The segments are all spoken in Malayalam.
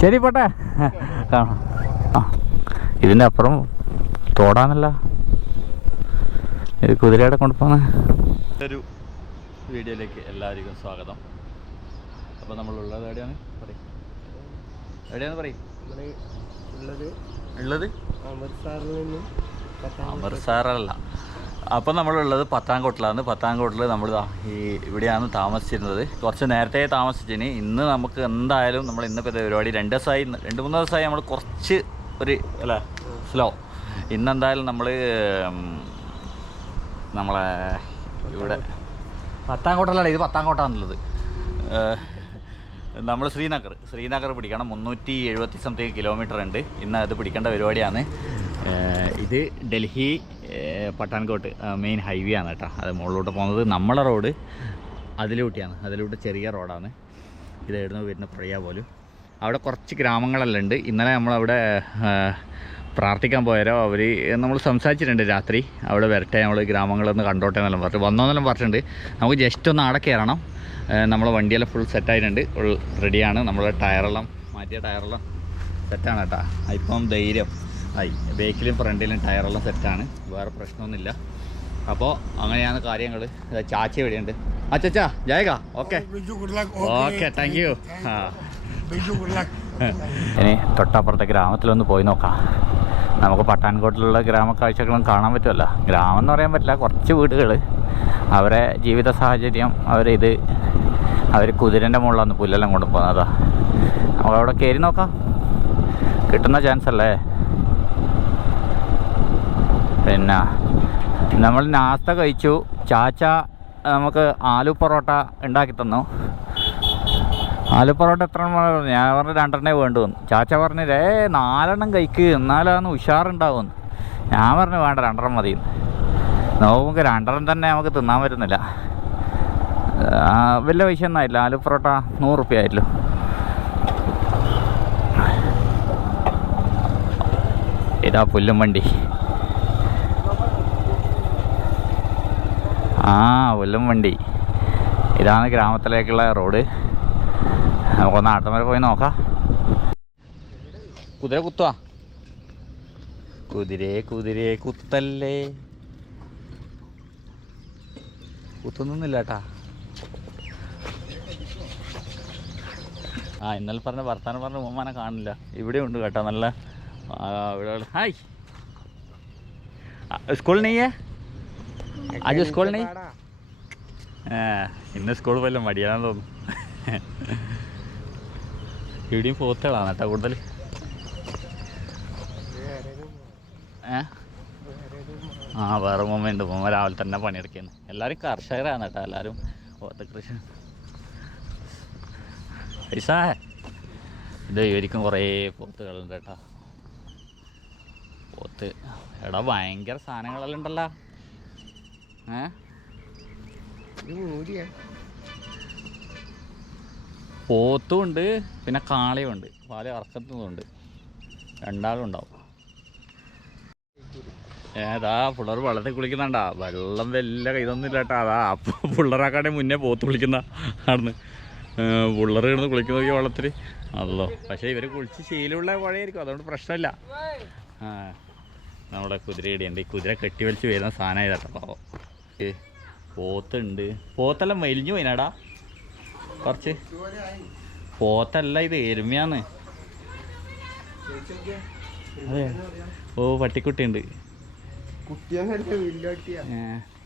ശരി പോട്ടെ. ആ ഇതിൻ്റെ അപ്പുറം തോടാന്നല്ല, ഇത് കുതിരയുടെ കൊണ്ടുപോകുന്ന ഒരു വീഡിയോയിലേക്ക് എല്ലാവർക്കും സ്വാഗതം. അപ്പോൾ നമ്മളുള്ളത് എവിടെയാണ് പറയും, എവിടെയാണെന്ന് പറയും ഉള്ളത്? അമൃത്സറല്ല. അപ്പം നമ്മളുള്ളത് പത്താൻകോട്ടിലാണ്. പത്താൻകോട്ടിൽ നമ്മൾ ഇവിടെയാണ് താമസിച്ചിരുന്നത്. കുറച്ച് നേരത്തെ താമസിച്ചിന്. ഇന്ന് നമുക്ക് എന്തായാലും നമ്മൾ ഇന്നിപ്പോൾ പരിപാടി 2 ദിവസമായി, 2-3 ദിവസമായി നമ്മൾ കുറച്ച് ഒരു അല്ല സ്ലോ. ഇന്നെന്തായാലും നമ്മളെ ഇവിടെ പത്താൻകോട്ടല്ല, ഇത് പത്താൻകോട്ടാണുള്ളത്. നമ്മൾ ശ്രീനഗർ പിടിക്കണം. 370 സംതിങ് കിലോമീറ്റർ ഉണ്ട്. ഇന്ന് അത് പിടിക്കേണ്ട പരിപാടിയാണ്. ഇത് ഡൽഹി പട്ടാൻകോട്ട് മെയിൻ ഹൈവേ ആണ് കേട്ടോ. അത് മുകളിലോട്ട് പോകുന്നത് നമ്മളെ റോഡ് അതിലൂട്ടിയാണ്. അതിലൂട്ട് ചെറിയ റോഡാണ്. ഇത് എവിടുന്ന് വരുന്ന പ്രിയ പോലും. അവിടെ കുറച്ച് ഗ്രാമങ്ങളെല്ലാം ഉണ്ട്. ഇന്നലെ നമ്മളവിടെ പ്രാർത്ഥിക്കാൻ പോയാലോ അവർ നമ്മൾ സംസാരിച്ചിട്ടുണ്ട്. രാത്രി അവിടെ വരട്ടെ, നമ്മൾ ഗ്രാമങ്ങളൊന്ന് കണ്ടോട്ടെ എന്നെല്ലാം പറഞ്ഞു. വന്നോന്നെല്ലാം പറഞ്ഞിട്ടുണ്ട്. നമുക്ക് ജസ്റ്റ് ഒന്ന് അവിടെ കയറണം. നമ്മളെ വണ്ടിയെല്ലാം ഫുൾ സെറ്റായിട്ടുണ്ട്, ഫുൾ റെഡിയാണ്. നമ്മളെ ടയറെല്ലാം മാറ്റിയ ടയറെല്ലാം സെറ്റാണ് കേട്ടോ. ഇപ്പം ധൈര്യം ആയി. ബാക്കിലും ഫ്രണ്ടിലും ടയറെല്ലാം സെറ്റാണ്, വേറെ പ്രശ്നമൊന്നുമില്ല. അപ്പോൾ അങ്ങനെയാണ് കാര്യങ്ങൾ. ചാച്ചി എവിടെയുണ്ട്? അച്ചാ ജയക. Okay okay, thank you. ആ ഇനി തൊട്ടപ്പുറത്തെ ഗ്രാമത്തിലൊന്ന് പോയി നോക്കാം. നമുക്ക് പട്ടാൻകോട്ടിലുള്ള ഗ്രാമക്കാഴ്ചകളും കാണാൻ പറ്റുമല്ലോ. ഗ്രാമം എന്ന് പറയാൻ പറ്റില്ല, കുറച്ച് വീടുകൾ, അവരെ ജീവിത സാഹചര്യം, അവർ കുതിരൻ്റെ മുകളിലാണ് പുല്ലെല്ലാം കൊണ്ടുപോകുന്നത്. നമ്മളവിടെ കയറി നോക്കാം, കിട്ടുന്ന ചാൻസ് അല്ലേ. പിന്നെ നമ്മൾ നാസ്ത കഴിച്ചു. ചാച്ച നമുക്ക് ആലു പൊറോട്ട ഉണ്ടാക്കി തന്നു. ആലു പൊറോട്ട എത്ര പറഞ്ഞു? ഞാൻ പറഞ്ഞു 2 വേണ്ടു വന്നു. ചാച്ച പറഞ്ഞു 4 കഴിക്ക്, എന്നാലാണ് ഉഷാറുണ്ടാവുമെന്ന്. ഞാൻ പറഞ്ഞു വേണ്ട, 2 മതി. നമുക്ക് 2 തന്നെ നമുക്ക് തിന്നാൻ പറ്റുന്നില്ല. വലിയ പൈസ ഒന്നും ആയില്ല. ആലു പൊറോട്ട 100 റുപ്യ ആയില്ലോ. ഇതാ പുല്ലും വണ്ടി. പുല്ലും വണ്ടി. ഇതാണ് ഗ്രാമത്തിലേക്കുള്ള റോഡ്. നമുക്കൊന്ന് ആട്ടം വരെ പോയി നോക്കാം. കുതിര കുത്തുവാ. കുതിരയെ കുത്തല്ലേ. കുത്തുന്നില്ല കേട്ടാ. ഇന്നലെ പറഞ്ഞ വർത്താനം പറഞ്ഞ ഉമ്മാനെ കാണില്ല. ഇവിടെ ഉണ്ട് കേട്ടോ, നല്ല ഇവിടെ. ഹായ്, സ്കൂൾ നെയ്യേ ആജ് സ്കൂൾ നെയ്. ഇന്ന് സ്കൂൾ വല്ലതും മടിയാണെന്ന് തോന്നുന്നു. ഇവിടെയും പോത്തുകളാണ് കേട്ടോ കൂടുതൽ. വേറെ ഉമ്മയുണ്ട്. ഉമ്മ രാവിലെ തന്നെ പണിയെടുക്കുന്നു. എല്ലാവരും കർഷകരാണ് കേട്ടോ. എല്ലാവരും പോത്ത കൃഷി. പൈസ ഇത് ഇവർക്കും കുറേ പോത്തുകളുണ്ട് കേട്ടോ. പോത്ത് എടാ ഭയങ്കര സാധനങ്ങളെല്ലാം ഉണ്ടല്ലോ. പോത്തും ഉണ്ട്, പിന്നെ കാളയും ഉണ്ട്, പാല് കറക്കത്തുന്നുണ്ട്. 2 ഉണ്ടാവും. ഏതാ പിള്ളേർ വെള്ളത്തിൽ കുളിക്കുന്നുണ്ടാ. വെള്ളം വലിയ ഇതൊന്നും ഇല്ല കേട്ടോ. അതാ അപ്പോൾ പിള്ളേരാക്കാടെ മുന്നേ പോത്ത് കുളിക്കുന്ന ആടുന്ന് പിള്ളേർ കിടന്ന് കുളിക്കുന്ന നോക്കിയ വെള്ളത്തിൽ അതല്ലോ. പക്ഷേ ഇവർ കുളിച്ച് ശീലമുള്ള പുഴയായിരിക്കും, അതുകൊണ്ട് പ്രശ്നമില്ല. നമ്മുടെ കുതിര ഇടിയുണ്ട്. ഈ കുതിര കെട്ടി വലിച്ച് വരുന്ന സാധനമായി കേട്ടോ. പാവം പോത്തുണ്ട്. പോത്തെല്ലാം മെലിഞ്ഞു പോയിനാടാ കുറച്ച്. പോത്തല്ല, ഇത് എരുമയാന്ന്. അതെ. പട്ടിക്കുട്ടിയുണ്ട്.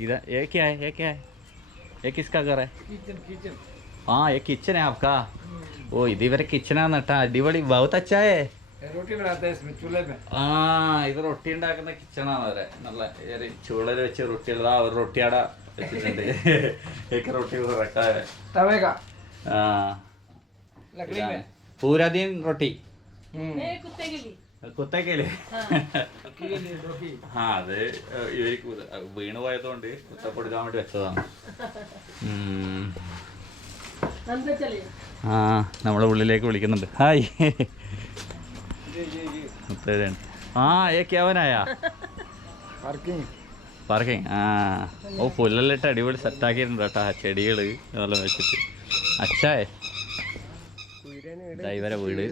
इधर ये क्या है? ये क्या है? ये किसका घर है? ये किचन है आपका? ഇത് ഇവരെ കിച്ചനാണ് കേട്ടോ. അടിപൊളി, बहुत अच्छा है. रोटी बनाते हैं इसमें चूल्हे में. ഇത് റൊട്ടി ഉണ്ടാക്കുന്ന കിച്ചണാണ് അവരെ. നല്ല ചൂളയിൽ വെച്ച് റൊട്ടിയുള്ള ഒരു റൊട്ടിയാട വെച്ചിട്ടുണ്ട്. റൊട്ടി तवे का लकड़ी में पूरा दिन रोटी. കുത്തേ के लिए. അത് ഇവർക്ക് വീണ് പോയതുകൊണ്ട് കുത്തപ്പെടുക്കാൻ വേണ്ടി വെച്ചതാണ്. നമ്മളെ ഉള്ളിലേക്ക് വിളിക്കുന്നുണ്ട്. ഹായ്. ഏവനായാ പാർക്കിംഗ്. പുല്ലെല്ലാം ഇട്ട് അടിപൊളി സെറ്റാക്കിയിട്ടുണ്ട് കേട്ടോ. ചെടികൾ ഇതെല്ലാം വെച്ചിട്ട്. അച്ഛായേ ഇവരെ വീട്.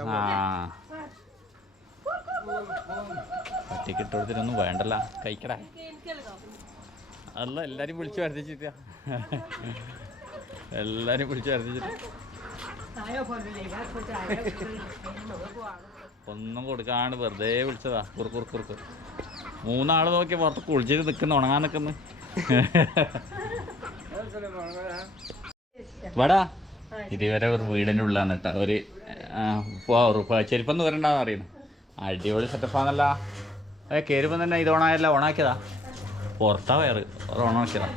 ആ പട്ടിക്ക് ഇട്ട് കൊടുത്തിട്ടൊന്നും വേണ്ടല്ല, കഴിക്കടാ. അല്ല എല്ലാരും വിളിച്ചു വരുത്തിച്ചിട്ട, എല്ലാരും വിളിച്ചു വരുത്തിച്ചിട്ട് ഒന്നും കൊടുക്കാണ്ട് വെറുതെ വിളിച്ചതാ. കുറുക്കുറുക്കുറുക്ക് 3 ആള് നോക്കി പുറത്ത് കുളിച്ചിട്ട് നിൽക്കുന്നു, ഉണങ്ങാൻ നിൽക്കുന്നു. വടാ ഇതുവരെ ഒരു വീടിൻ്റെ ഉള്ളിലാണ് കേട്ടോ. ഒരു ചെരുപ്പൊന്നും വരണ്ടാന്ന് അറിയുന്നു. അടിപൊളി സെറ്റപ്പാന്നല്ല. കയറുമ്പോൾ തന്നെ ഇത് ഓണായല്ല, ഓണാക്കിയതാ. പുറത്താ വയറ് ഓണാക്കിയതാ.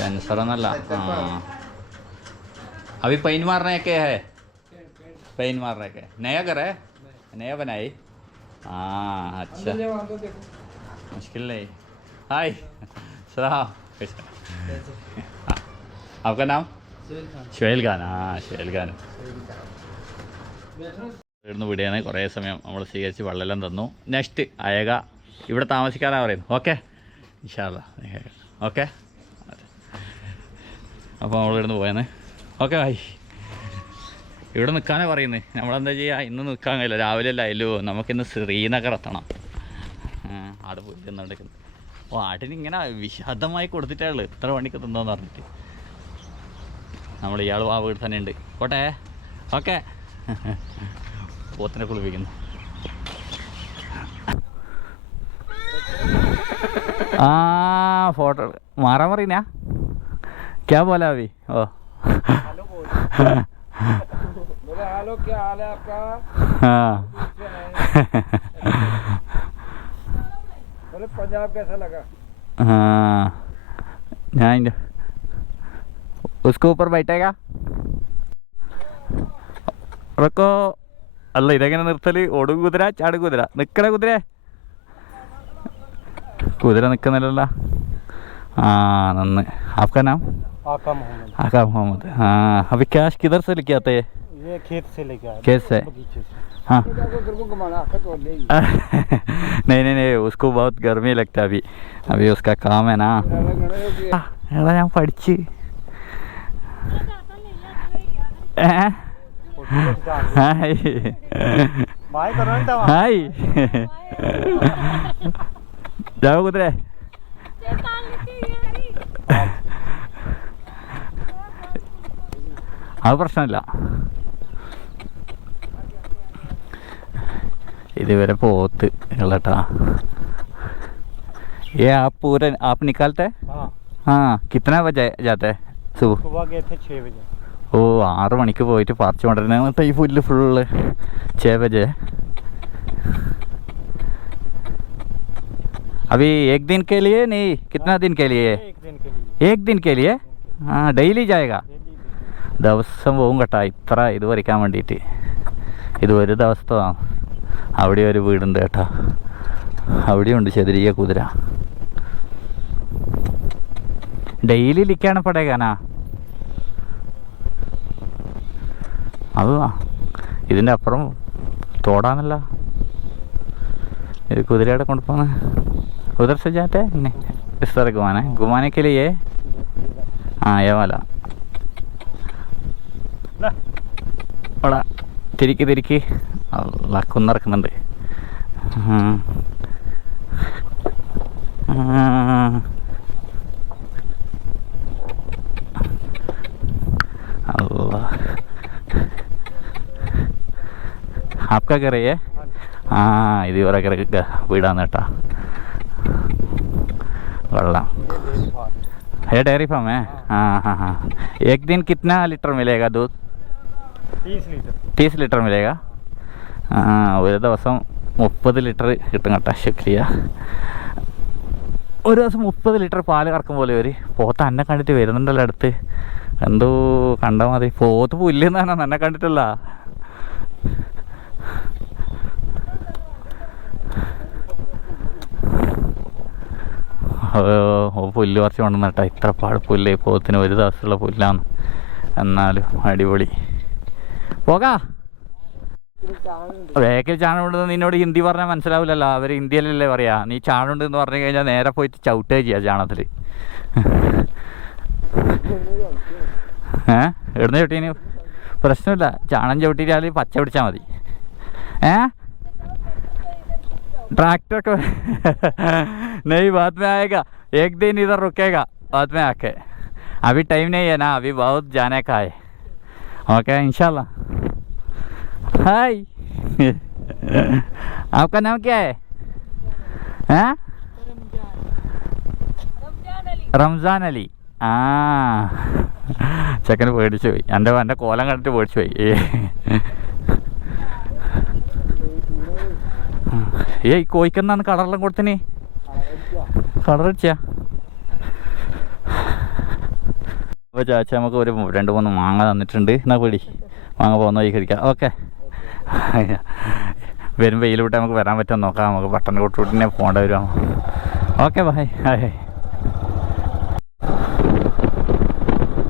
സെൻസറൊന്നല്ല. अभी पेन मारने के है, पेन मारने के नया घर है, नया बनाई. हाँ अच्छा, मुश्किल नहीं. हाय सलाम, आपका नाम? ഷുഹൈൽ ഖാൻ. ആ ഷുഹൈൽ ഖാൻ ഇവിടുന്ന് വിടുകയാണ്. കുറേ സമയം നമ്മൾ സ്വീകരിച്ച് വെള്ളമെല്ലാം തന്നു. നെക്സ്റ്റ് അയക ഇവിടെ താമസിക്കാനാണ് പറയുന്നത്. ഓക്കെ ഇൻഷാ അല്ലാ, ഓക്കെ. അപ്പോൾ നമ്മൾ ഇവിടുന്ന് പോയെന്ന്. ഓക്കെ ഭായ്, ഇവിടെ നിൽക്കാനേ പറയുന്നത്. നമ്മളെന്താ ചെയ്യുക, ഇന്ന് നിൽക്കാൻ കഴിയില്ല, രാവിലെ അല്ല അല്ലോ. നമുക്കിന്ന് ശ്രീനഗർ എത്തണം. അവിടെ പോയി തിന്നുകൊണ്ടിരിക്കുന്നത്. ഓ ആട്ടിനിങ്ങനെ വിശദമായി കൊടുത്തിട്ടുള്ളു ഇത്ര മണിക്ക് തിന്നോന്ന് പറഞ്ഞിട്ട്. നമ്മൾ ഇയാൾ ആ വീട് തന്നെ ഉണ്ട്. പോട്ടെ, ഓക്കെ. പോത്തിനെ കുളിപ്പിക്കുന്നു. ആ ഫോട്ടോ മാറാൻ പറയുന്ന ക്യാ बोला अभी? ओ हेलो क्या हाल है आपका? हाँ बोले पंजाब कैसा लगा? हाँ ഞാൻ उसके ऊपर बैठेगा ഉറക്കോ അല്ല. ഇതെങ്ങനെ നിർത്തല്? ഓടും കുതിര, ചാടും കുതിര, നിൽക്കണ കുതിര, കുതിര നിൽക്കുന്നില്ലല്ലോ. ആ നന്ന്. आपका नाम? आका मोहम्मद. आका मोहम्मद. हाँ अभी कैश किधर से लेके आते हैं? ये खेत से लेके आए. खेत से? हाँ. नहीं नहीं नहीं, उसको बहुत गर्मी लगता है अभी. अभी उसका काम है ना. എടാ ഞാൻ പഠിച്ച്. Hi hi. जाओ कुतरे. അത് പ്രശ്നമില്ല. ഇതുവരെ പോത്ത് ഉള്ളട്ടാ. ये आप पूरे आप निकालते हैं? हाँ कितना बजे जाते हैं? सुबह गए थे 6 बजे. ഓ 6 മണിക്ക് പോയിട്ട് പറിച്ചു കൊണ്ടിരുന്നത്. എന്നിട്ട് ഈ പുല്ല് ഫുള്ള് 6 बजे. अभी एक दिन के लिए नहीं, कितना दिन के लिए? एक दिन के लिए. हाँ ഡെയിലി जाएगा. ദിവസം പോകും കേട്ടോ ഇത്ര ഇത് പറിക്കാൻ വേണ്ടിയിട്ട്. ഇത് ഒരു ദിവസത്താണ്. അവിടെ ഒരു വീടുണ്ട് കേട്ടോ, അവിടെയുണ്ട് ചെറിയ കുതിര. ഡെയിലി ലിക്കാണ് പടേക്കാനാ. അത് ഇതിൻ്റെ അപ്പുറം തോടാന്നല്ല. ഇത് കുതിരയുടെ കൊണ്ടുപോകുന്ന उधर से जाते हैं नहीं, इस तरह घुमाने के लिए. हाँ ये वाला. അവിടെ തിരിക്ക് തിരിക്ക്. അല്ല കുന്നിറക്കുന്നുണ്ട്. അല്ലാ आपका घर है? हाँ ഇത് ഇവരൊക്കെ വീടാന്ന് കേട്ടാ. വെള്ളം. ये डेयरी फार्म है? हाँ हाँ हाँ. एक दिन कितना लीटर मिलेगा दूध? 30 लीटर मिलेगा. हाँ ഒരു ദിവസം 30 ലിറ്റർ കിട്ടും കേട്ടോ. ശുക്രിയ. ഒരു ദിവസം 30 ലിറ്റർ പാല് കറക്കും പോലെ ഒരു പോത്ത് എന്നെ കണ്ടിട്ട് വരുന്നുണ്ടല്ലോ അടുത്ത്. എന്തോ കണ്ടാൽ മതി. പോത്ത് പുല്ലെന്നാണ് എന്നെ കണ്ടിട്ടല്ല. പുല്ല് പറിച്ച് കൊണ്ടുവന്ന കേട്ടോ. ഇത്ര പാട് പുല്ല് പോത്തിന് ഒരു ദിവസമുള്ള പുല്ലാണ്. എന്നാലും അടിപൊളി. പോകാ. ബേക്കിൽ ചാണുണ്ടെന്ന് നിന്നോട് ഹിന്ദി പറഞ്ഞാൽ മനസ്സിലാവില്ലല്ലോ. അവർ ഹിന്ദിയിലല്ലേ പറയാ. നീ ചാണുണ്ട് എന്ന് പറഞ്ഞു കഴിഞ്ഞാൽ നേരെ പോയിട്ട് ചവിട്ടുക ചെയ്യുക ചാണത്തിൽ. ഇവിടുന്ന് ചവിട്ടീന് പ്രശ്നമില്ല, ചാണം ചവിട്ടിയാൽ പച്ച പിടിച്ചാൽ മതി. ट्रैक्टर को नहीं, बाद में आएगा, एक दिन इधर रुकेगा, बाद में आके. अभी टाइम नहीं है ना, अभी बहुत जाने का है. ओके इंशाल्लाह. हाय आपका नाम क्या है? हैं? റംസാൻ അലി. ആ ചെക്കന് പേടിച്ചു പോയി, എൻ്റെ കോലം കണ്ടിട്ട് പേടിച്ചു പോയി. ഏയ് കോഴിക്കെന്നാണ് കളറെല്ലാം കൊടുത്തിനി? കളറടിച്ചാ? അപ്പോൾ ചാച്ച നമുക്ക് ഒരു 2-3 മാങ്ങ തന്നിട്ടുണ്ട്. എന്നാ പേടി മാങ്ങ പോകുന്ന വഴി കഴിക്കാം. ഓക്കെ, വരും വെയിൽ വിട്ട് നമുക്ക് വരാൻ പറ്റുമോ നോക്കാം. നമുക്ക് പട്ടണക്കോട്ടൂട്ടിനെ പോകേണ്ടി വരുമോ? Okay bye. ഹായ്.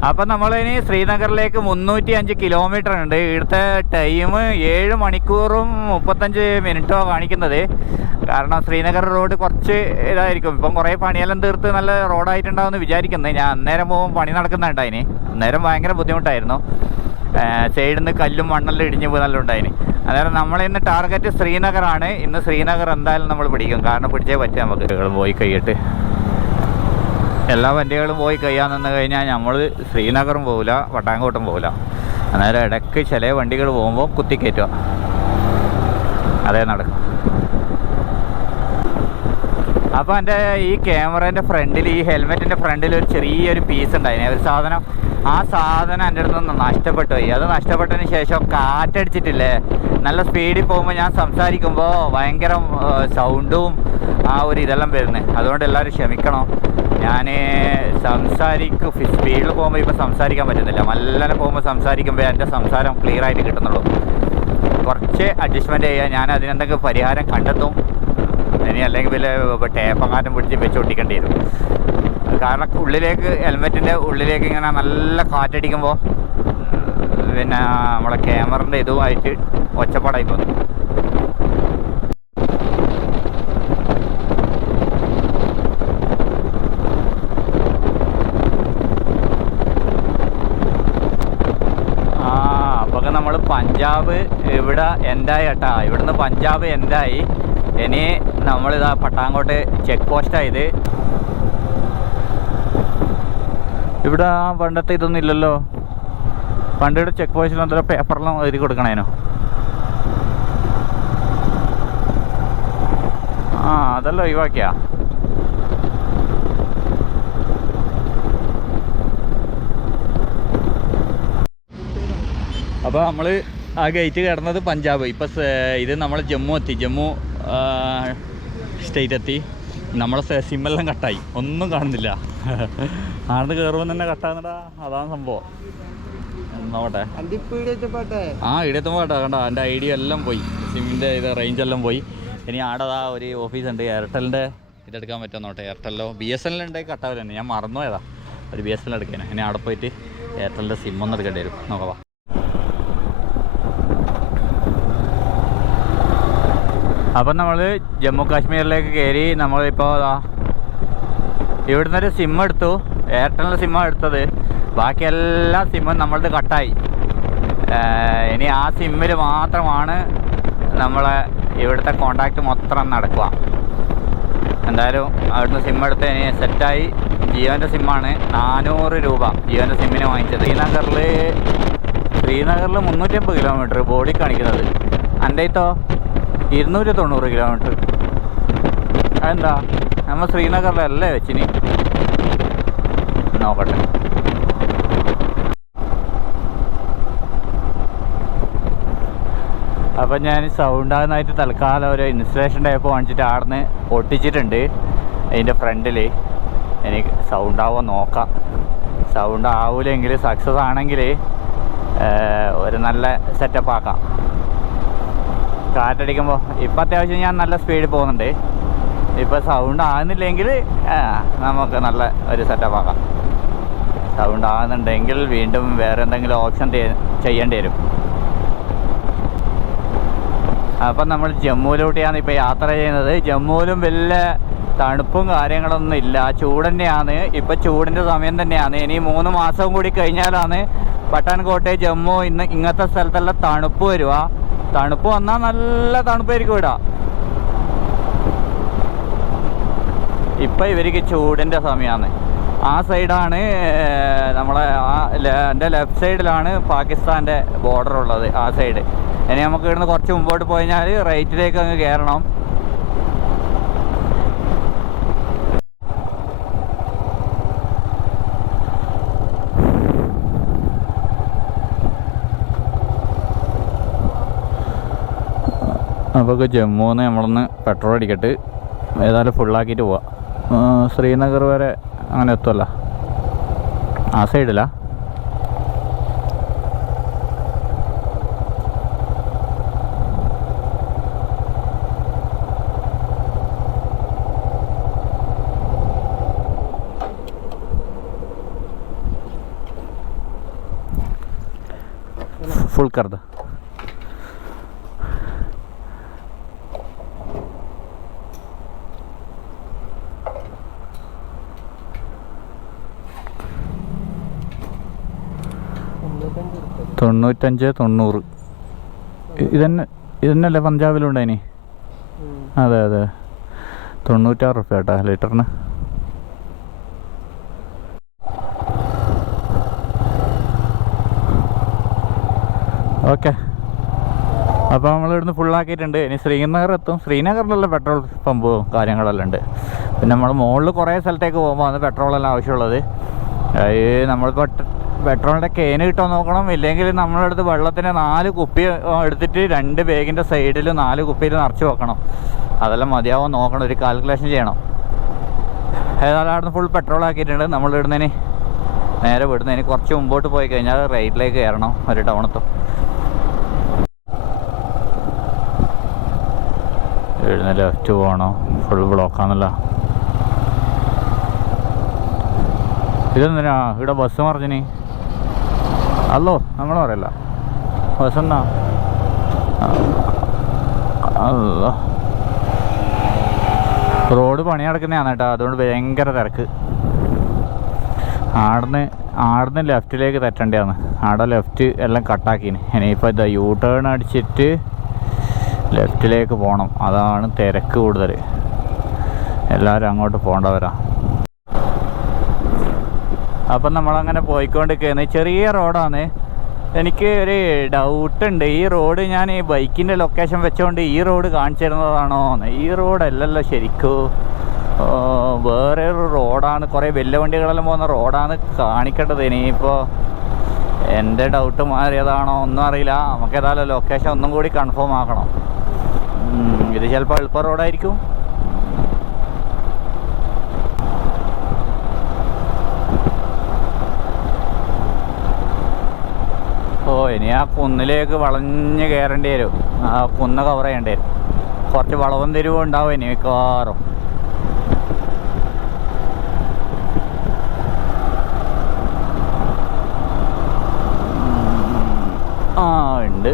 അപ്പം നമ്മളിനി ശ്രീനഗറിലേക്ക് 305 കിലോമീറ്റർ ഉണ്ട്. ഇവിടുത്തെ ടൈം 7 മണിക്കൂറും 35 മിനിറ്റോ കാണിക്കുന്നത്. കാരണം ശ്രീനഗർ റോഡ് കുറച്ച് ഇതായിരിക്കും. ഇപ്പം കുറേ പണിയെല്ലാം തീർത്ത് നല്ല റോഡായിട്ടുണ്ടാവുമെന്ന് വിചാരിക്കുന്നത്. ഞാൻ അന്നേരം പോകുമ്പോൾ പണി നടക്കുന്നുണ്ടായിന്. അന്നേരം ഭയങ്കര ബുദ്ധിമുട്ടായിരുന്നു. സൈഡിൽ നിന്ന് കല്ലും മണ്ണെല്ലാം ഇടിഞ്ഞ് നല്ല ഉണ്ടായിന്. അന്നേരം നമ്മളിന്ന് ടാർഗറ്റ് ശ്രീനഗറാണ്. ഇന്ന് ശ്രീനഗർ എന്തായാലും നമ്മൾ പിടിക്കും, കാരണം പിടിച്ചേ പറ്റും നമുക്ക്. പോയി കഴിയിട്ട് എല്ലാ വണ്ടികളും പോയി കഴിയാൻ നിന്ന് കഴിഞ്ഞാൽ നമ്മൾ ശ്രീനഗറും പോകില്ല, പട്ടാൻകോട്ടും പോകില്ല. അന്നേരം ഇടയ്ക്ക് ചില വണ്ടികൾ പോകുമ്പോൾ കുത്തിക്കയറ്റുക, അതേ നടക്കും. അപ്പോൾ എൻ്റെ ഈ ക്യാമറേൻ്റെ ഫ്രണ്ടിൽ, ഈ ഹെൽമെറ്റിൻ്റെ ഫ്രണ്ടിൽ ഒരു ചെറിയൊരു പീസ് ഉണ്ടായിരുന്നു, ഒരു സാധനം. ആ സാധനം എൻ്റെ അടുത്ത് നിന്ന് നഷ്ടപ്പെട്ടു പോയി. അത് നഷ്ടപ്പെട്ടതിന് ശേഷം കാറ്റടിച്ചിട്ടില്ലേ, നല്ല സ്പീഡിൽ പോകുമ്പോൾ ഞാൻ സംസാരിക്കുമ്പോൾ ഭയങ്കര സൗണ്ടും ആ ഒരു ഇതെല്ലാം വരുന്നത്. അതുകൊണ്ട് എല്ലാവരും ക്ഷമിക്കണം. ഞാൻ സ്പീഡിൽ പോകുമ്പോൾ ഇപ്പോൾ സംസാരിക്കാൻ പറ്റുന്നില്ല. മെല്ലനെ പോകുമ്പോൾ സംസാരിക്കുമ്പോൾ എൻ്റെ സംസാരം ക്ലിയറായിട്ട് കിട്ടുന്നുള്ളൂ. കുറച്ച് അഡ്ജസ്റ്റ്മെൻറ്റ് ചെയ്യാൻ ഞാൻ അതിനെന്തെങ്കിലും പരിഹാരം കണ്ടെത്തും. ഇനി അല്ലെങ്കിൽ വലിയ ടേപ്പങ്ങാറ്റം പിടിച്ച് വെച്ച് ഒട്ടിക്കേണ്ടി വരും. കാരണം ഉള്ളിലേക്ക്, ഹെൽമെറ്റിൻ്റെ ഉള്ളിലേക്ക് ഇങ്ങനെ നല്ല കാറ്റടിക്കുമ്പോൾ പിന്നെ നമ്മളെ ക്യാമറൻ്റെ ഇതുമായിട്ട് ഒച്ചപ്പാടായി പോകുന്നു. അപ്പോൾ നമ്മൾ പഞ്ചാബ് ഇവിടെ എൻഡായി കേട്ടാ. ഇവിടുന്ന് പഞ്ചാബ് എൻഡായി. ഇനി നമ്മളിതാ പട്ടാൻകോട്ട് ചെക്ക് പോസ്റ്റായത്. ഇവിടെ ആ പണ്ടത്തെ ഇതൊന്നും ഇല്ലല്ലോ. പണ്ട് ഇവിടെ ചെക്ക് പോസ്റ്റിൽ എന്തോ പേപ്പറെല്ലാം എഴുതി കൊടുക്കണേനോ. ആ അതെല്ലാം ഒഴിവാക്കിയാ. അപ്പോൾ നമ്മൾ ആ ഗേറ്റ് കടന്നത് പഞ്ചാബ്. ഇപ്പം ഇത് നമ്മൾ ജമ്മു എത്തി, ജമ്മു സ്റ്റേറ്റ് എത്തി. നമ്മളെ സിമ്മെല്ലാം കട്ടായി, ഒന്നും കാണുന്നില്ല. ആടുന്ന് കയറുമ്പോൾ തന്നെ കട്ടാകുന്നടാ, അതാണ് സംഭവം. നോട്ടെ, ആ ഇടത്തുമ്പോൾ കേട്ടോ കണ്ടോ, എൻ്റെ ഐഡിയ എല്ലാം പോയി, സിമ്മിൻ്റെ ഇത് റേഞ്ചെല്ലാം പോയി. ഇനി ആടതാ ഒരു ഓഫീസുണ്ട്, എയർടെലിൻ്റെ ഇതെടുക്കാൻ പറ്റുമോ നോട്ടെ. എയർടെല്ലോ BSNL ഉണ്ടെങ്കിൽ കട്ടാവില്ല തന്നെ, ഞാൻ മറന്നു പോയതാ ഒരു BSNL എടുക്കാൻ. ഇനി അവിടെ പോയിട്ട് എയർടെലിൻ്റെ സിമ്മൊന്നും എടുക്കേണ്ടി വരും. നോക്കാം. അപ്പം നമ്മൾ ജമ്മു കാശ്മീരിലേക്ക് കയറി. നമ്മളിപ്പോൾ ഇവിടുന്ന് ഒരു സിം എടുത്തു, എയർടെലിൻ്റെ സിമ്മാണ് എടുത്തത്. ബാക്കി എല്ലാ സിമ്മും നമ്മളത് കട്ടായി. ഇനി ആ സിമ്മിൽ മാത്രമാണ് നമ്മളെ ഇവിടുത്തെ കോണ്ടാക്റ്റ് മൊത്തം നടക്കുക. എന്തായാലും അവിടുന്ന് സിം എടുത്ത് ഇനി സെറ്റായി. ജിയോൻ്റെ സിമ്മാണ്, 400 രൂപ ജിയോൻ്റെ സിമ്മിന് വാങ്ങിച്ചത്. ശ്രീനഗറിൽ 350 കിലോമീറ്റർ ബോഡി കാണിക്കുന്നത്. എൻ്റെ ഇത്തോ 290 കിലോമീറ്റർ. അതെന്താ, നമ്മൾ ശ്രീനഗറിലല്ലേ വെച്ചിനി. നോക്കട്ടെ. അപ്പം ഞാൻ സൗണ്ട് ആകുന്നതായിട്ട് തൽക്കാലം ഒരു ഇൻസ്റ്റലേഷൻ ടൈപ്പ് വാങ്ങിച്ചിട്ട് ആടുന്ന് ഒട്ടിച്ചിട്ടുണ്ട് അതിൻ്റെ ഫ്രണ്ടിൽ. എനിക്ക് സൗണ്ട് ആവുമോ നോക്കാം. സൗണ്ട് ആവില്ലെങ്കിൽ, സക്സസ് ആണെങ്കിൽ ഒരു നല്ല സെറ്റപ്പ് ആക്കാം. കാറ്റടിക്കുമ്പോൾ ഇപ്പം അത്യാവശ്യം ഞാൻ നല്ല സ്പീഡിൽ പോകുന്നുണ്ട്. ഇപ്പോൾ സൗണ്ട് ആകുന്നില്ലെങ്കിൽ നമുക്ക് നല്ല ഒരു സെറ്റപ്പ് ആക്കാം. സൗണ്ട് ആകുന്നുണ്ടെങ്കിൽ വീണ്ടും വേറെ എന്തെങ്കിലും ഓപ്ഷൻ ചെയ്യേണ്ടി വരും. അപ്പം നമ്മൾ ജമ്മുവിലൂടെയാണ് ഇപ്പോൾ യാത്ര ചെയ്യുന്നത്. ജമ്മുവിലും വലിയ തണുപ്പും കാര്യങ്ങളൊന്നും ഇല്ല, ചൂട് തന്നെയാണ്. ഇപ്പം ചൂടിൻ്റെ സമയം തന്നെയാണ്. ഇനി 3 മാസം കൂടി കഴിഞ്ഞാലാണ് പട്ടാൻകോട്ട്, ജമ്മു ഇങ്ങനത്തെ സ്ഥലത്തെല്ലാം തണുപ്പ് വരുക. തണുപ്പ് വന്നാൽ നല്ല തണുപ്പായിരിക്കും ഇവിടെ. ഇപ്പം ഇവർക്ക് ചൂടിൻ്റെ സമയമാണ്. ആ സൈഡാണ് നമ്മളെ എൻ്റെ ലെഫ്റ്റ് സൈഡിലാണ് പാകിസ്ഥാൻ്റെ ബോർഡർ ഉള്ളത്, ആ സൈഡ്. ഇനി നമുക്ക് ഇവിടുന്ന് കുറച്ച് മുമ്പോട്ട് പോയി കഴിഞ്ഞാൽ റൈറ്റിലേക്ക് അങ്ങ് കയറണം. നമുക്ക് ജമ്മുന്ന് നമ്മളൊന്ന് പെട്രോൾ അടിക്കട്ട്, ഏതായാലും ഫുള്ളാക്കിയിട്ട് പോവാം. ശ്രീനഗർ വരെ അങ്ങനെ എത്തുമല്ല, ആ സൈഡിലാ. फुल कर दो. തൊണ്ണൂറ്റഞ്ച് 90 ഇതന്നല്ലേ പഞ്ചാബിലുണ്ടായിനി? അതെ അതെ, 96 റുപ്യ കേട്ടോ ലിറ്ററിന്. ഓക്കെ, അപ്പോൾ നമ്മളിവിടുന്ന് ഫുള്ളാക്കിയിട്ടുണ്ട്. ഇനി ശ്രീനഗർ എത്തും. ശ്രീനഗറിലുള്ള പെട്രോൾ പമ്പും കാര്യങ്ങളെല്ലാം ഉണ്ട്. പിന്നെ നമ്മൾ മുകളിൽ കുറേ സ്ഥലത്തേക്ക് പോകുമ്പോൾ ആണ് പെട്രോളെല്ലാം ആവശ്യമുള്ളത്. നമ്മളിപ്പോൾ പെട്രോളിൻ്റെ കേന് കിട്ടാൻ നോക്കണം. ഇല്ലെങ്കിൽ നമ്മളെടുത്ത് വെള്ളത്തിന് 4 കുപ്പി എടുത്തിട്ട് 2 ബാഗിൻ്റെ സൈഡിൽ 4 കുപ്പിയിൽ നിറച്ച് വെക്കണം. അതെല്ലാം മതിയാവും നോക്കണം, ഒരു കാൽക്കുലേഷൻ ചെയ്യണം. ഏതായാലും അവിടുന്ന് ഫുൾ പെട്രോൾ ആക്കിയിട്ടുണ്ട്. നമ്മളിവിടുന്നതിന് നേരെ വിടുന്നതിന് കുറച്ച് മുമ്പോട്ട് പോയി കഴിഞ്ഞാൽ റൈറ്റിലേക്ക് കയറണം ഒരു ടൗണെത്തും. ഇവിടുന്ന് ലെഫ്റ്റ് പോകണം, ഫുൾ ബ്ലോക്കാന്നല്ല. ഇതെന്തിനാ ഇവിടെ ബസ് മറിഞ്ഞിനി? അല്ലോ നമ്മൾ പറയല്ല, ബസ് എന്നാ അല്ലോ. റോഡ് പണി നടക്കുന്നതാണ് കേട്ടോ, അതുകൊണ്ട് ഭയങ്കര തിരക്ക്. ആടുന്ന് ലെഫ്റ്റിലേക്ക് തെറ്റേണ്ടതാണ്. ആടെ ലെഫ്റ്റ് എല്ലാം കട്ടാക്കിന്. ഇനിയിപ്പോൾ ഇതാ യൂ ടേൺ അടിച്ചിട്ട് ലെഫ്റ്റിലേക്ക് പോകണം. അതാണ് തിരക്ക് കൂടുതൽ, എല്ലാവരും അങ്ങോട്ട് പോകേണ്ടവരാ. അപ്പം നമ്മളങ്ങനെ പോയിക്കൊണ്ടിരിക്കുകയാണ്. ചെറിയ റോഡാണ്. എനിക്ക് ഒരു ഡൗട്ടുണ്ട്, ഈ റോഡ് ഞാൻ ഈ ബൈക്കിൻ്റെ ലൊക്കേഷൻ വെച്ചുകൊണ്ട് ഈ റോഡ് കാണിച്ചു തരുന്നതാണോ എന്ന്. ഈ റോഡല്ലല്ലോ ശരിക്കും, വേറെ ഒരു റോഡാണ്. കുറേ വലിയ വണ്ടികളെല്ലാം പോകുന്ന റോഡാണ് കാണിക്കേണ്ടത്. ഇനിയിപ്പോൾ എൻ്റെ ഡൗട്ട് മാറിയതാണോ ഒന്നും അറിയില്ല. നമുക്ക് ഏതായാലും ലൊക്കേഷൻ ഒന്നും കൂടി കൺഫേം ആക്കണം. ഇത് ചിലപ്പോൾ എളുപ്പ റോഡായിരിക്കും. ഓ, ഇനി ആ കുന്നിലേക്ക് വളഞ്ഞ് കയറേണ്ടി വരും. ആ കുന്ന് കവർ ചെയ്യേണ്ടി വരും. കുറച്ച് വളവും തിരിവും ഉണ്ടാവും ഇനി മിക്കവാറും. ആ ഉണ്ട്,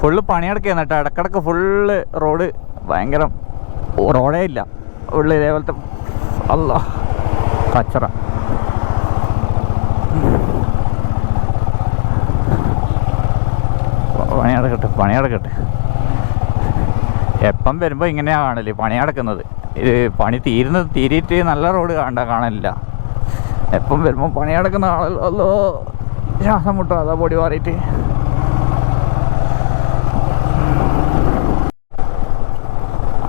ഫുള്ള് പണിയെടുക്കുകയാണ് കേട്ടോ. ഇടക്കിടക്ക് ഫുള്ള് റോഡ് ഭയങ്കര റോഡേ ഇല്ല, ഫുള്ള് ഇതേപോലത്തെ അല്ല കച്ചറ. പണിയടക്കട്ടെ. എപ്പം വരുമ്പോൾ ഇങ്ങനെയാണ് കാണല്, പണിയടക്കുന്നത്. ഇത് പണി തീരിയിട്ട് നല്ല റോഡ് കാണാനില്ല. എപ്പം വരുമ്പോൾ പണിയടക്കുന്ന ആളല്ലോ, ശ്വാസം മുട്ടോ അതാ പൊടി മാറിയിട്ട്.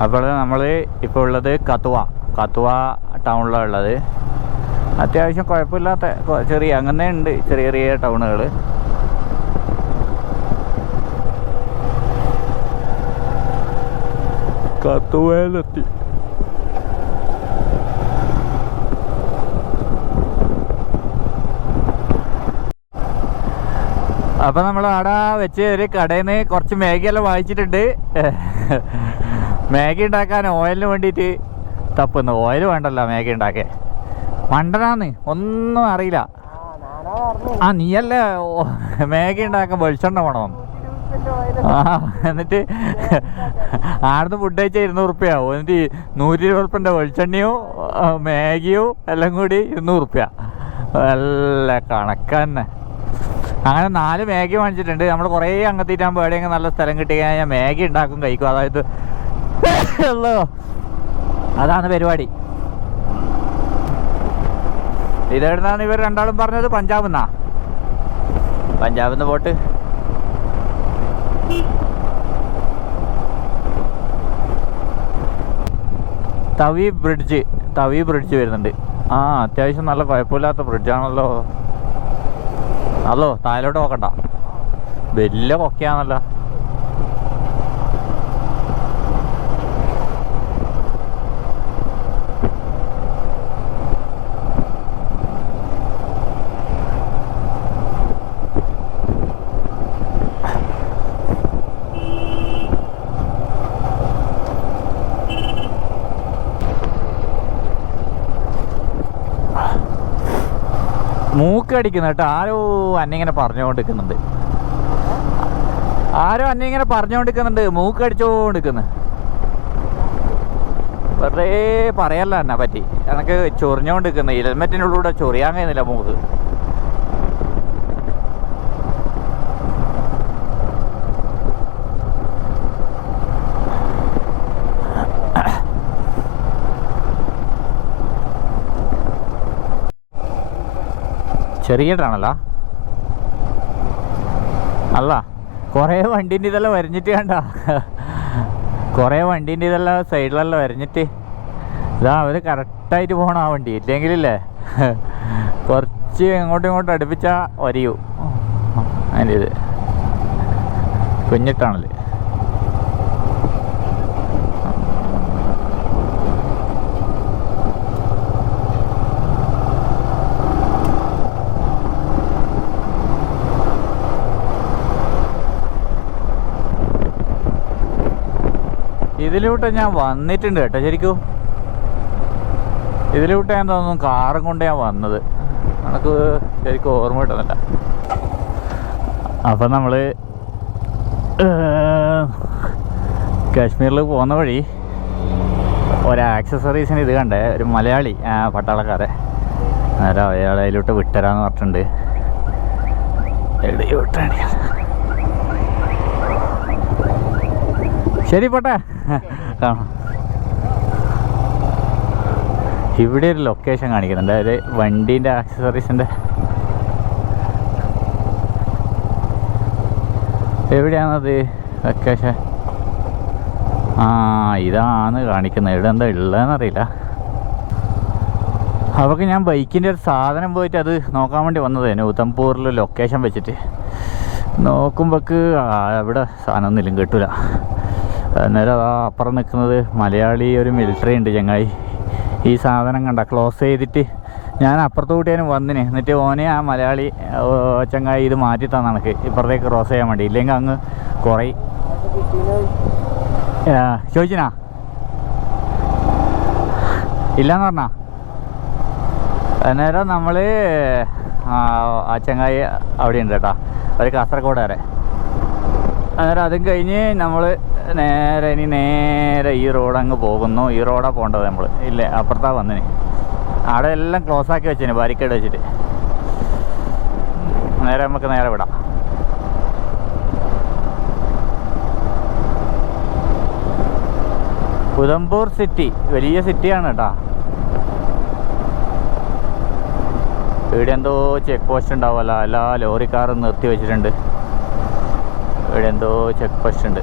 അപ്പോൾ നമ്മൾ ഇപ്പോൾ ഉള്ളത് കത്വ ടൗണിലാണ് ഉള്ളത്. അത്യാവശ്യം കുഴപ്പമില്ലാത്ത അങ്ങനെ ഉണ്ട് ചെറിയ ചെറിയ ടൗണുകൾ. കത്വയിലെത്തി. അപ്പം നമ്മൾ അവിടെ വെച്ച് ഒരു കടയിൽ നിന്ന് കുറച്ച് മാഗിയെല്ലാം വാങ്ങിച്ചിട്ടുണ്ട്. മാഗി ഉണ്ടാക്കാൻ ഓയിലിന് വേണ്ടിയിട്ട് തപ്പുന്നു. ഓയിൽ വേണ്ടല്ലോ മാഗി ഉണ്ടാക്കാൻ. മണ്ടനാന്ന്, ഒന്നും അറിയില്ല. ആ നീയല്ലേ മാഗി ഉണ്ടാക്കാൻ വെളിച്ചെണ്ണ വേണം. എന്നിട്ട് ആടുന്ന് ഫുഡ് കഴിച്ചാൽ 200 റുപ്യാവും. എന്നിട്ട് 120 റുപ്യൻ്റെ വെളിച്ചെണ്ണയോ മാഗിയോ എല്ലാം കൂടി 200 റുപ്യ. നല്ല കണക്ക് തന്നെ. അങ്ങനെ 4 മാഗി വാങ്ങിച്ചിട്ടുണ്ട്. നമ്മൾ കുറേ അങ്ങെത്തിയിട്ടാകുമ്പോൾ എവിടെയെങ്കിലും നല്ല സ്ഥലം കിട്ടി കഴിഞ്ഞാൽ മാഗി ഉണ്ടാക്കും കഴിക്കും. അതായത് അതാണ് പരിപാടി. ഇതെവിടുന്നാണ് ഇവർ രണ്ടാളും പറഞ്ഞത്? പഞ്ചാബിൽ നിന്നാ. പഞ്ചാബിൽ നിന്ന് പോട്ട് തവി ബ്രിഡ്ജ് വരുന്നുണ്ട്. അത്യാവശ്യം നല്ല കുഴപ്പമില്ലാത്ത ബ്രിഡ്ജാണല്ലോ. താഴോട്ട് നോക്കണ്ട, വലിയ കൊക്കയാണല്ലോ. മൂക്കടിക്കുന്നു കേട്ടോ. ആരോ അന്നിങ്ങനെ പറഞ്ഞുകൊണ്ടിരിക്കുന്നുണ്ട്. മൂക്കടിച്ചോണ്ടിരിക്കുന്നു. വെറുതെ പറയല്ല എന്നെ പറ്റി. എനിക്ക് ചൊറിഞ്ഞോണ്ടിരിക്കുന്നു. ഹെൽമെറ്റിനുള്ളിലൂടെ ചൊറിയാൻ കഴിയുന്നില്ല മൂക്ക്. ചെറിയതാണല്ലോ. അല്ല, കുറേ വണ്ടീൻ്റെ ഇതെല്ലാം വരഞ്ഞിട്ട് കണ്ട. കുറേ വണ്ടീൻ്റെ ഇതെല്ലാം സൈഡിലെല്ലാം വരഞ്ഞിട്ട് ഇതാ അവർ കറക്റ്റായിട്ട് പോകണം ആ വണ്ടി. ഇല്ലെങ്കിലില്ലേ കുറച്ച് ഇങ്ങോട്ടും അടുപ്പിച്ചാൽ വരിയൂ. അതിൻ്റെ ഇത് കുഞ്ഞിട്ടാണല്ലേ. ഇതിലൂട്ട് ഞാൻ വന്നിട്ടുണ്ട് കേട്ടോ. ശരിക്കും ഇതിലൂട്ട് ഞാൻ തോന്നുന്നു കാറും കൊണ്ട് ഞാൻ വന്നത്. എനിക്ക് ശരിക്കും ഓർമ്മ കിട്ടുന്നില്ല. അപ്പം നമ്മൾ കാശ്മീരിൽ പോകുന്ന വഴി ഒരു ആക്സസറീസിന് ഇത് കണ്ടേ, ഒരു മലയാളി പട്ടാളക്കാരെ. അന്നേരം അയാൾ അതിലോട്ട് വിട്ടരാന്ന് പറഞ്ഞിട്ടുണ്ട്. എവിടെ വിട്ടാണ്? ശരി പോട്ടെ, കാണാം. ഇവിടെ ഒരു ലൊക്കേഷൻ കാണിക്കുന്നുണ്ട്, അതായത് വണ്ടീൻ്റെ ആക്സസറീസിൻ്റെ. എവിടെയാണത് ലൊക്കേഷൻ? ഇതാണ് കാണിക്കുന്നത്. ഇവിടെ എന്താ ഉള്ളതെന്നറിയില്ല. അവർക്ക് ഞാൻ ബൈക്കിൻ്റെ ഒരു സാധനം പോയിട്ട് അത് നോക്കാൻ വേണ്ടി വന്നതേനു. ഉധംപൂരിൽ ലൊക്കേഷൻ വെച്ചിട്ട് നോക്കുമ്പോൾക്ക് ഇവിടെ സാധനമൊന്നും കിട്ടില്ല. അന്നേരം അപ്പുറം നിൽക്കുന്നത് മലയാളി ഒരു മിലിറ്ററി ഉണ്ട് ചങ്ങായി. ഈ സാധനം കണ്ട ക്ലോസ് ചെയ്തിട്ട് ഞാൻ അപ്പുറത്ത് കൂട്ടിയാലും വന്നിന്. എന്നിട്ട് ഓനെ ആ മലയാളി ചങ്ങായി ഇത് മാറ്റി തന്നെ എനിക്ക് ഇപ്പുറത്തേക്ക് ക്രോസ് ചെയ്യാൻ വേണ്ടി. ഇല്ലെങ്കിൽ അങ്ങ് കുറേ ചോദിച്ചിനാ ഇല്ലയെന്ന് പറഞ്ഞാ. അന്നേരം നമ്മൾ ആ ചങ്ങായി അവിടെ ഉണ്ട് കേട്ടോ, ഒരു കാസർഗോഡ് വരെ. അന്നേരം അതും കഴിഞ്ഞ് നമ്മൾ നേരെ ഈ റോഡ് അങ്ങ് പോകുന്നു. ഈ റോഡാണ് പോകേണ്ടത് നമ്മൾ. ഇല്ലേ, അപ്പുറത്താ വന്നിന്. അവിടെ എല്ലാം ക്ലോസ് ആക്കി വെച്ചിന്, ബാരിക്കേഡ് വെച്ചിട്ട്. നമുക്ക് നേരെ വിടാം. ഉധംപൂർ സിറ്റി വലിയ സിറ്റിയാണ് കേട്ടോ. ഇവിടെ എന്തോ ചെക്ക് പോസ്റ്റ് ഉണ്ടാവുമല്ലോ, എല്ലാ ലോറിക്കാരും നിർത്തി വെച്ചിട്ടുണ്ട്. ഇവിടെ എന്തോ ചെക്ക് പോസ്റ്റ് ഉണ്ട്.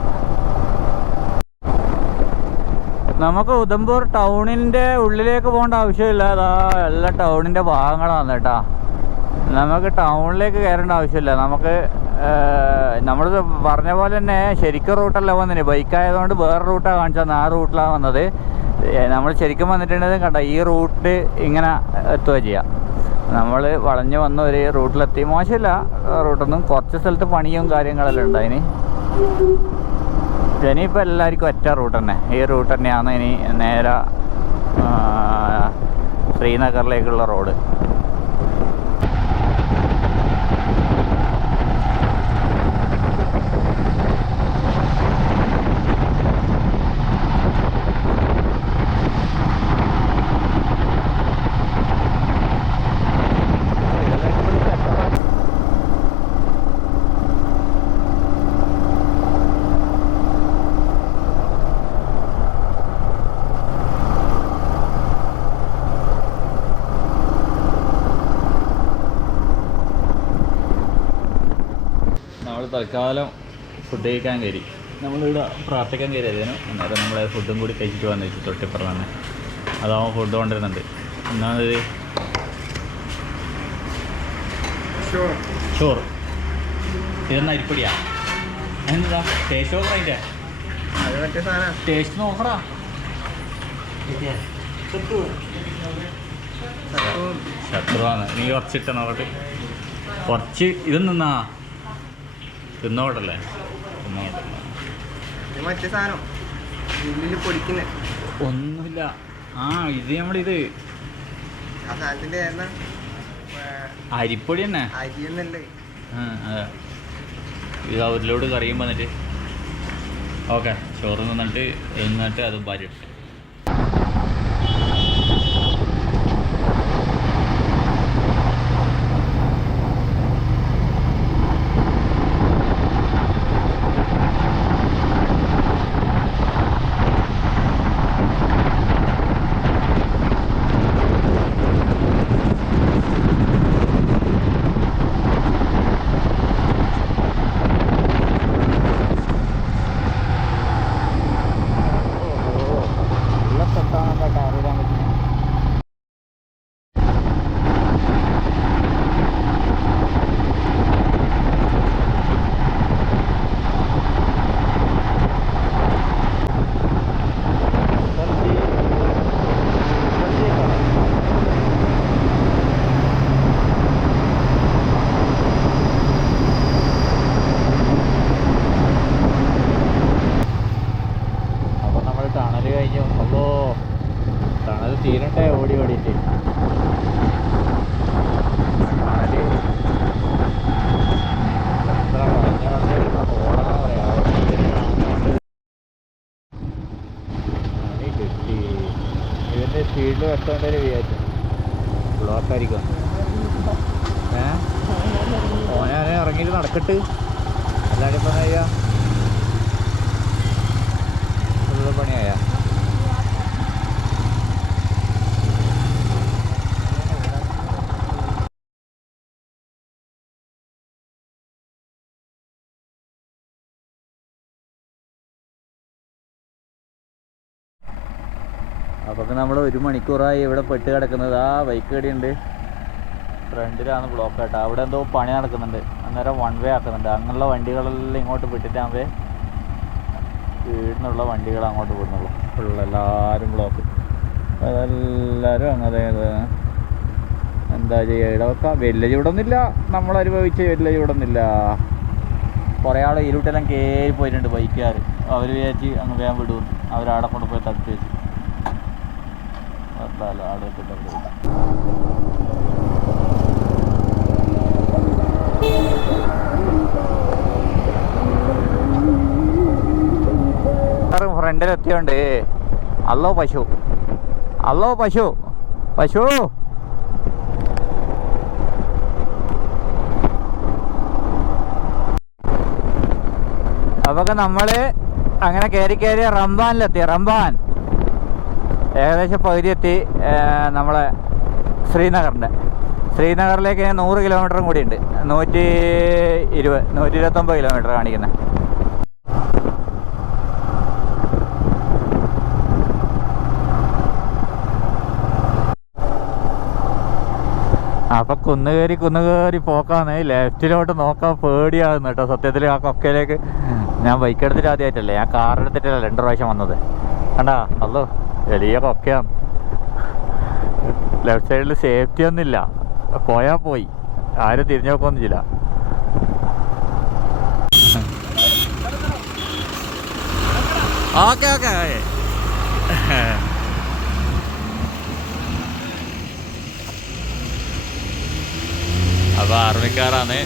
നമുക്ക് ഉധംപൂർ ടൗണിൻ്റെ ഉള്ളിലേക്ക് പോകേണ്ട ആവശ്യമില്ല. അതാ എല്ലാ ടൗണിൻ്റെ ഭാഗങ്ങളാണ് കേട്ടോ. നമുക്ക് ടൗണിലേക്ക് കയറേണ്ട ആവശ്യമില്ല. നമുക്ക് നമ്മൾ പറഞ്ഞ പോലെ തന്നെ ശരിക്കും റൂട്ടല്ല വന്നിന്. ബൈക്കായതുകൊണ്ട് വേറെ റൂട്ടാണ് കാണിച്ചത്. ആ റൂട്ടിലാണ് വന്നത്. നമ്മൾ ശരിക്കും വന്നിട്ടുണ്ടെങ്കിൽ കണ്ട ഈ റൂട്ട് ഇങ്ങനെ എത്തുക ചെയ്യാം. നമ്മൾ വളഞ്ഞ് വന്ന ഒരു റൂട്ടിലെത്തി. മോശമില്ല റൂട്ടൊന്നും. കുറച്ച് സ്ഥലത്ത് പണിയും കാര്യങ്ങളെല്ലാം ഉണ്ട് അതിന്. ഇനിയിപ്പോൾ എല്ലാവർക്കും ഒറ്റ റൂട്ട് തന്നെ. ഈ റൂട്ട് തന്നെയാണ് ഇനി നേരെ ശ്രീനഗറിലേക്കുള്ള റോഡ്. നമ്മൾ തൽക്കാലം ഫുഡ് കഴിക്കാൻ കയറി. നമ്മളിവിടെ പ്രാർത്ഥിക്കാൻ കയറിയതിനും അന്നേരം നമ്മൾ ഫുഡും കൂടി കഴിച്ചിട്ട് വന്നിട്ട് തൊട്ടിപ്പുറം തന്നെ അതാവും ഫുഡ് കൊണ്ടുവരുന്നുണ്ട്. ഒന്നാമത് ചോറ്, ഇതെന്നാ അരിപ്പൊടിയാ? എന്താ ടേസ്റ്റ് നോക്കറ? അതിൻ്റെ ടേസ്റ്റ് നോക്കറാ. ശത്രുവാണ്. നീ കുറച്ചിട്ട നോക്കട്ടെ. കുറച്ച് ഇത് നിന്നാ തിന്നോട്ടല്ലേ? ഒന്നുമില്ല. ഇത് നമ്മളിത് അരിപ്പൊടി തന്നെ. അതെ, ഇത് അവരിലോട് കറിയും വന്നിട്ട് ഓക്കെ ചോറ് നിന്നിട്ട് അത് ഭാര്യ. തീരണ്ടേ ഓടി ഓടിയിട്ട്. ഇതിൻ്റെ സ്പീഡിൽ വെട്ടേണ്ടൊരു വിചാരിച്ചു ബ്ലോക്കായിരിക്കും. ഓനെ ഇറങ്ങിയിട്ട് നടക്കട്ട്, അല്ലാണ്ട് ഇപ്പം എന്താ ചെയ്യുക? ഫുള്ള് പണിയായ. അപ്പോൾ നമ്മൾ 1 മണിക്കൂറായി ഇവിടെ പെട്ട് കിടക്കുന്നത്. ആ ബൈക്ക് കടിയുണ്ട് ഫ്രണ്ടിലാണ് ബ്ലോക്ക് ആയിട്ട്. അവിടെ എന്തോ പണി നടക്കുന്നുണ്ട്. അന്നേരം 1 വേ ആക്കുന്നുണ്ട്. അങ്ങനെയുള്ള വണ്ടികളെല്ലാം ഇങ്ങോട്ട് വിട്ടിട്ടാകുമ്പോൾ വീടിനുള്ള വണ്ടികൾ അങ്ങോട്ട് വിടുന്നുള്ളൂ. ഫുള്ള് എല്ലാവരും ബ്ലോക്ക്. അതെല്ലാവരും അങ്ങനെ എന്താ ചെയ്യുക? ഇടവെക്കാം. വലിയ ചൂടൊന്നുമില്ല, നമ്മൾ അനുഭവിച്ച് വലിയ ചൂടൊന്നുമില്ല. കുറേ ആൾ ഇരുട്ടെല്ലാം കയറി പോയിട്ടുണ്ട് ബൈക്കുകാർ. അവർ വിചാരിച്ച് അങ്ങ് വേഗം വിടുന്നു. അവരവിടെ കൊണ്ടുപോയി തട്ടി വെച്ച് അവിടെ ഫ്രണ്ടിലെത്തിയോണ്ട്. അല്ലോ പശു, അല്ലോ പശു, പശു. അപ്പൊക്കെ നമ്മള് അങ്ങനെ കയറി റംബാനിലെത്തി. റംബാൻ ഏകദേശം പകുതി എത്തി. നമ്മളെ ശ്രീനഗറിലേക്ക് 100 കിലോമീറ്ററും കൂടിയുണ്ട്. 129 കിലോമീറ്റർ കാണിക്കുന്നത്. അപ്പം കുന്നുകയറി പോക്കാന്ന്. ലെഫ്റ്റിലോട്ട് നോക്കാൻ പേടിയാകുന്നു കേട്ടോ സത്യത്തിൽ. ആ കൊക്കയിലേക്ക് ഞാൻ ബൈക്ക് എടുത്തിട്ട് ആദ്യമായിട്ടല്ലേ, ഞാൻ കാർ എടുത്തിട്ടല്ല 2 പ്രാവശ്യം വന്നത്. കണ്ടാ അല്ലോ വലിയ കൊക്കയാണ്. ലെഫ്റ്റ് സൈഡിൽ സേഫ്റ്റി ഒന്നുമില്ല. പോയാൽ പോയി, ആരും തിരിഞ്ഞു നോക്കൊന്നും ചെയ്യില്ല. Okay okay. അപ്പോൾ ആർമിക്കാരാണ്.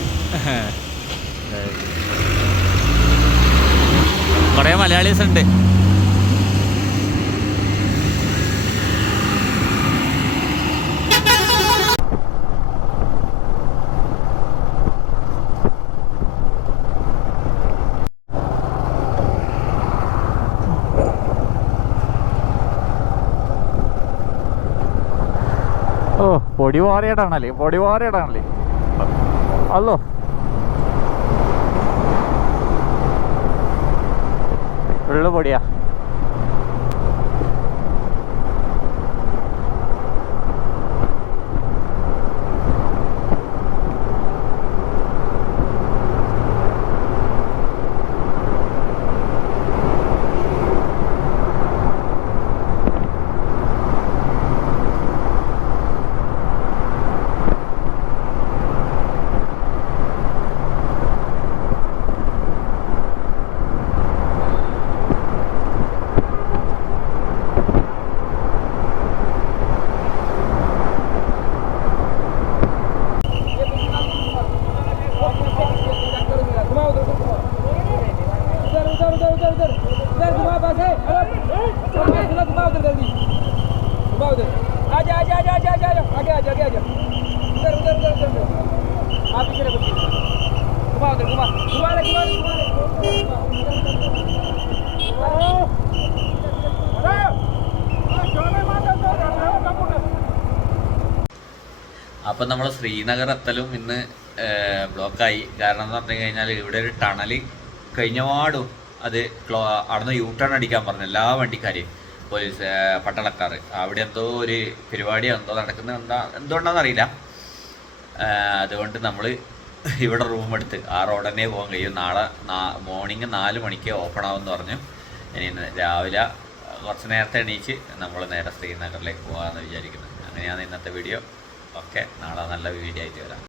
കുറേ മലയാളീസ് ഉണ്ട്. പൊടിവാറിയിടാണല്ലേ അല്ലോ. ഫുള്ള് പൊടിയാ. അപ്പം നമ്മൾ ശ്രീനഗർ എത്തലും ഇന്ന് ബ്ലോക്കായി. കാരണം എന്ന് പറഞ്ഞു കഴിഞ്ഞാൽ ഇവിടെ ഒരു ടണൽ കഴിഞ്ഞപാടും അത് അവിടുന്ന് യൂ ടേൺ അടിക്കാൻ പറഞ്ഞു എല്ലാ വണ്ടിക്കാരെയും, പോലീസ് പട്ടാളക്കാർ. അവിടെ എന്തോ ഒരു പരിപാടിയോ എന്തോ നടക്കുന്നത്, എന്തുകൊണ്ടാണെന്ന് അറിയില്ല. അതുകൊണ്ട് നമ്മൾ ഇവിടെ റൂം എടുത്ത് ആ റോഡ് പോകാൻ കഴിയും. നാളെ മോർണിംഗ് 4 മണിക്ക് ഓപ്പൺ ആവുമെന്ന് പറഞ്ഞു. ഇനി രാവിലെ കുറച്ച് നേരത്തെ എണീച്ച് നമ്മൾ നേരെ ശ്രീനഗറിലേക്ക് പോകാമെന്ന് വിചാരിക്കുന്നു. അങ്ങനെയാണ് ഇന്നത്തെ വീഡിയോ. ഓക്കെ, നാളെ നല്ല വീഡിയോ ആയിട്ട് വരാം.